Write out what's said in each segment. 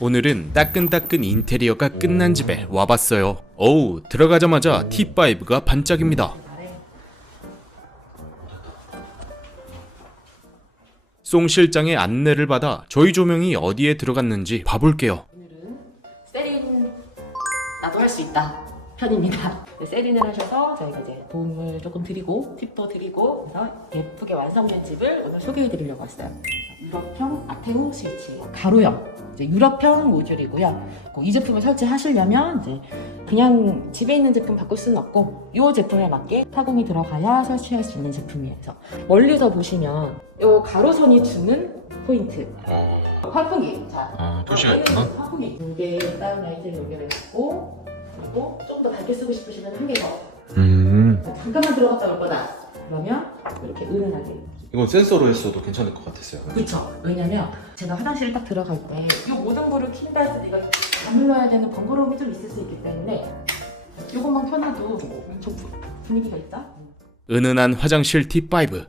오늘은 따끈따끈 인테리어가 끝난 집에 와봤어요. 어우, 들어가자마자 T5가 반짝입니다. 송 실장의 안내를 받아 저희 조명이 어디에 들어갔는지 봐볼게요. 오늘은 세린 나도 할 수 있다 편입니다. 네, 세린을 하셔서 저희가 이제 도움을 조금 드리고 팁도 드리고 그래서 예쁘게 완성된 집을 오늘 소개해드리려고 왔어요. 유럽형 아테우 스위치 가로형 이제 유럽형 모듈이고요. 이 제품을 설치하시려면 이제 그냥 집에 있는 제품 바꿀 수는 없고 이 제품에 맞게 타공이 들어가야 설치할 수 있는 제품이에요. 그래서 멀리서 보시면 이 가로선이 주는 포인트 환풍기 자 아, 환풍기 두개 다운 라이트를 연결해주고 그리고 좀 더 밝게 쓰고 싶으시면 한 개 더. 음, 잠깐만 들어갔다 올 거다. 그러면 이렇게 은은하게. 이건 센서로 했어도 괜찮을 것 같았어요. 그쵸. 왜냐면 제가 화장실 딱 들어갈 때 이 모든 거를 킨다 해서 내가 안 눌러야 되는 번거로움이 좀 있을 수 있기 때문에 이것만 켜놔도 좀 부- 분위기가 있다. 은은한 화장실 T5.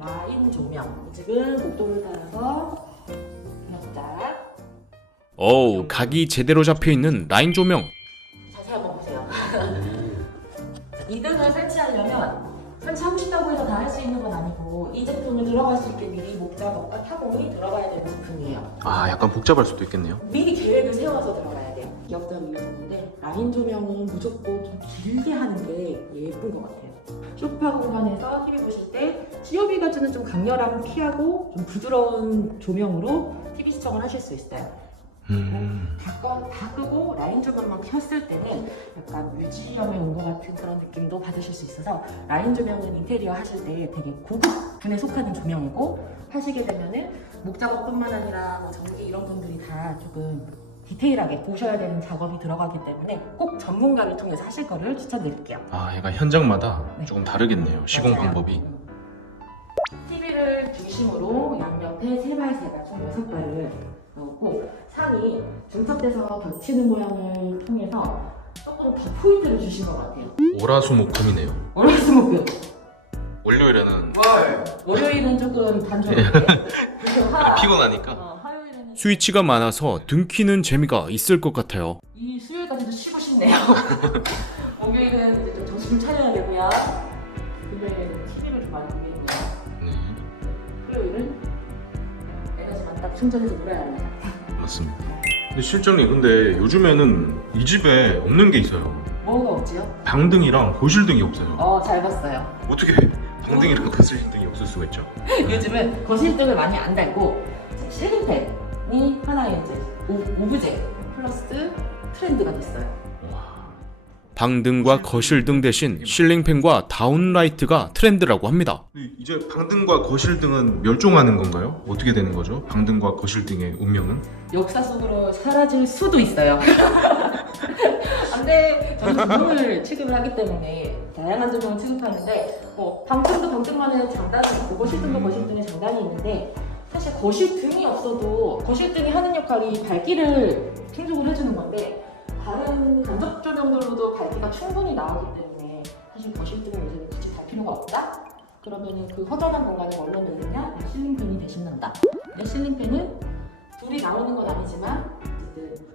라인 조명. 지금 목도를 따라서 어우, 각이 제대로 잡혀있는 라인 조명. 자세히 한번 보세요. 2등을 설치하려면 설치하고 싶다고 해서 다 할 수 있는 건 아니고 이 제품을 들어갈 수 있게 미리 목작업과 타공이 들어가야 되는 제품이에요. 아, 약간 복잡할 수도 있겠네요. 미리 계획을 세워서 들어가야 돼요. 기업들 이용인데 라인 조명은 무조건 좀 길게 하는 게 예쁜 것 같아요. 소파 공간에서 TV 보실 때 수요비가 주는 좀 강렬함을 피하고 좀 부드러운 조명으로 TV 시청을 하실 수 있어요. 음, 다, 꺼, 다 끄고 라인 조명만 켰을 때는 약간 뮤지엄에 온것 같은 그런 느낌도 받으실 수 있어서 라인 조명은 인테리어 하실 때 되게 고급 분에 속하는 조명이고 하시게 되면은 목 작업뿐만 아니라 뭐 전기 이런 분들이 다 조금 디테일하게 보셔야 되는 작업이 들어가기 때문에 꼭 전문가를 통해서 하실 거를 추천드릴게요. 아, 약간 현장마다 네. 조금 다르겠네요. 시공 맞아요. 방법이. TV를 중심으로 여섯 발을 넣고 상이 중첩돼서 겹치는 모양을 통해서 조금 더 포인트를 주신 것 같아요. 오라수목금이네요. 월화수목금 월요일에는 월요일은 조금 그래서 화 피곤하니까. 어, 화요일에는 스위치가 많아서 등키는 재미가 있을 것 같아요. 이 수요일까지도 쉬고 싶네요. 목요일은 이제 좀 정신 좀 차려야 되고요. 금요일에는 TV를 좀 많이 보겠고요. 네, 토요일은 딱 충전해서 놀아야 합니다. 맞습니다. 근데 실장님, 근데 요즘에는 이 집에 없는 게 있어요. 뭐가 없지요? 방등이랑 거실등이 없어요. 어, 잘 봤어요. 어떻게 방등이랑 거실등이 없을 수가 있죠? 요즘은 거실등을 많이 안 달고 실링팬이 하나의 이제 오- 오브제 플러스 트렌드가 됐어요. 와, 방등과 거실 등 대신 실링팬과 다운라이트가 트렌드라고 합니다. 근데 이제 방등과 거실 등은 멸종하는 건가요? 어떻게 되는 거죠? 방등과 거실 등의 운명은? 역사 속으로 사라질 수도 있어요. 안돼 저는 조명을 취급을 하기 때문에 다양한 조명을 취급하는데 뭐 방등도 방등만의 장단이 있고 거실등도 거실등의 장단이 있는데 사실 거실등이 없어도 거실등이 하는 역할이 밝기를 충족을 해주는 건데 다른 간접 조명들로도 밝기가 충분히 나오기 때문에 사실 거실 등을 요새는 굳이 달 필요가 없다? 그러면은 그 허전한 공간을 뭘로 메우냐? 실링팬이 대신한다. 내 실링팬은 둘이 나오는 건 아니지만 어쨌든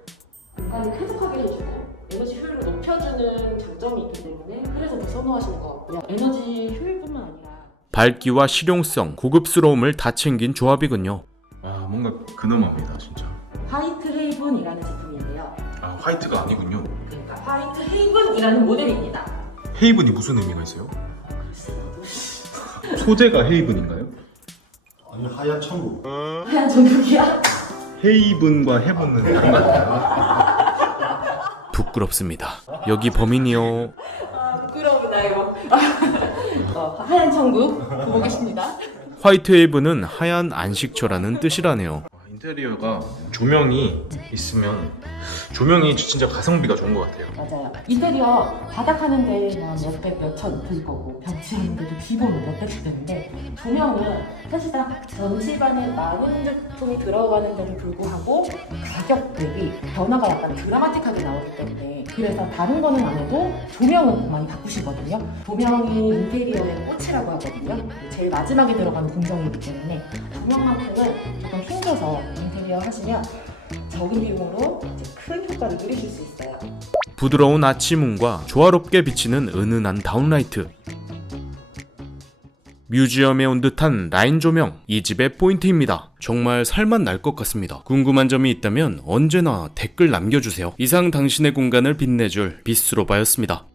공간을 쾌적하게 해주고 에너지 효율을 높여주는 장점이 있기 때문에 그래서 더 선호하시는 것 같고요. 에너지 효율뿐만 아니라 밝기와 실용성, 고급스러움을 다 챙긴 조합이군요. 아, 뭔가 근엄합니다, 진짜. 화이트가 아니군요. 그러니까 화이트 헤이븐이라는 모델입니다. 헤이븐이 무슨 의미가 있어요? 소재가 헤이븐인가요? 아니 하얀 천국 하얀 전국이야? 헤이븐과 헤븐은 다른 거 아니에요? 부끄럽습니다. 여기 범인이요. 아 부끄러움이다 이거. 어, 하얀 천국 보고 계십니다. 화이트 헤이븐은 하얀 안식처라는 뜻이라네요. 아, 인테리어가 조명이 있으면 조명이 진짜 가성비가 좋은 것 같아요. 맞아요. 인테리어 바닥 하는데 뭐 몇백 몇천 들 거고 벽지 하는데도 기본으로 몇백씩 되는데 조명은 사실상 전 집안에 많은 제품이 들어가는데도 불구하고 가격 대비 변화가 약간 드라마틱하게 나오기 때문에 그래서 다른 거는 안 해도 조명은 많이 바꾸시거든요. 조명이 인테리어의 꽃이라고 하거든요. 제일 마지막에 들어가는 공정이기 때문에 조명 조금 힘줘서 인테리어 하시면 적은 비용으로 큰 효과를 누리실 수 있어요. 부드러운 아침운과 조화롭게 비치는 은은한 다운라이트. 뮤지엄에 온 듯한 라인 조명, 이 집의 포인트입니다. 정말 살만 날것 같습니다. 궁금한 점이 있다면 언제나 댓글 남겨주세요. 이상 당신의 공간을 빛내줄 비스로바였습니다.